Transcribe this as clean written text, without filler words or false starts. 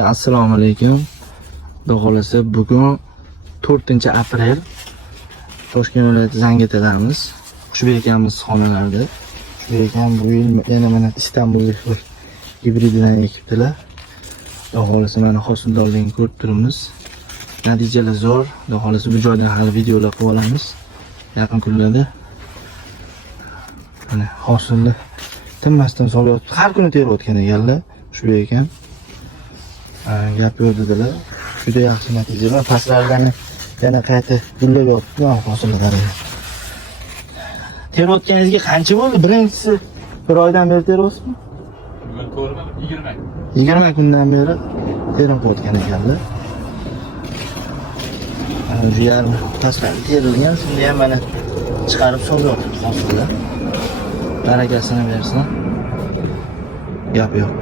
Assalomu alaykum. Xudo xolasa bugun 4-aprel Toshkent viloyati Zangiotadamiz. Xushbek akamiz xonalarida. Xushbek akam bu yil yana mana Istanbulga gibrididan ekibdilar. Xudo xolasa mana hosildorligini ko'rib turibmiz. Natijalar zo'r. Xudo xolasa bu joydan hali videolar qilib olamiz. Yaqin kunlarda mana hosilni tinmasdan solyapti. Har kuni terayotgan ekanlar. Xushbek akam gap yo'dilar. Juda yaxshi natijalar. Pastlardan yana qayta gullab yotibdi hosillar. Terayotganingizga qancha bo'ldi? Birinchisi bir oydan beri teryapsizmi? Bugun to'g'rimi? 20. 20 kundan beri terib o'tgan ekanlar. Bu yer pastlar terilgan, shunda ham mana chiqarib solyapti hosillar. Barakasini bersin. Gap yo'q.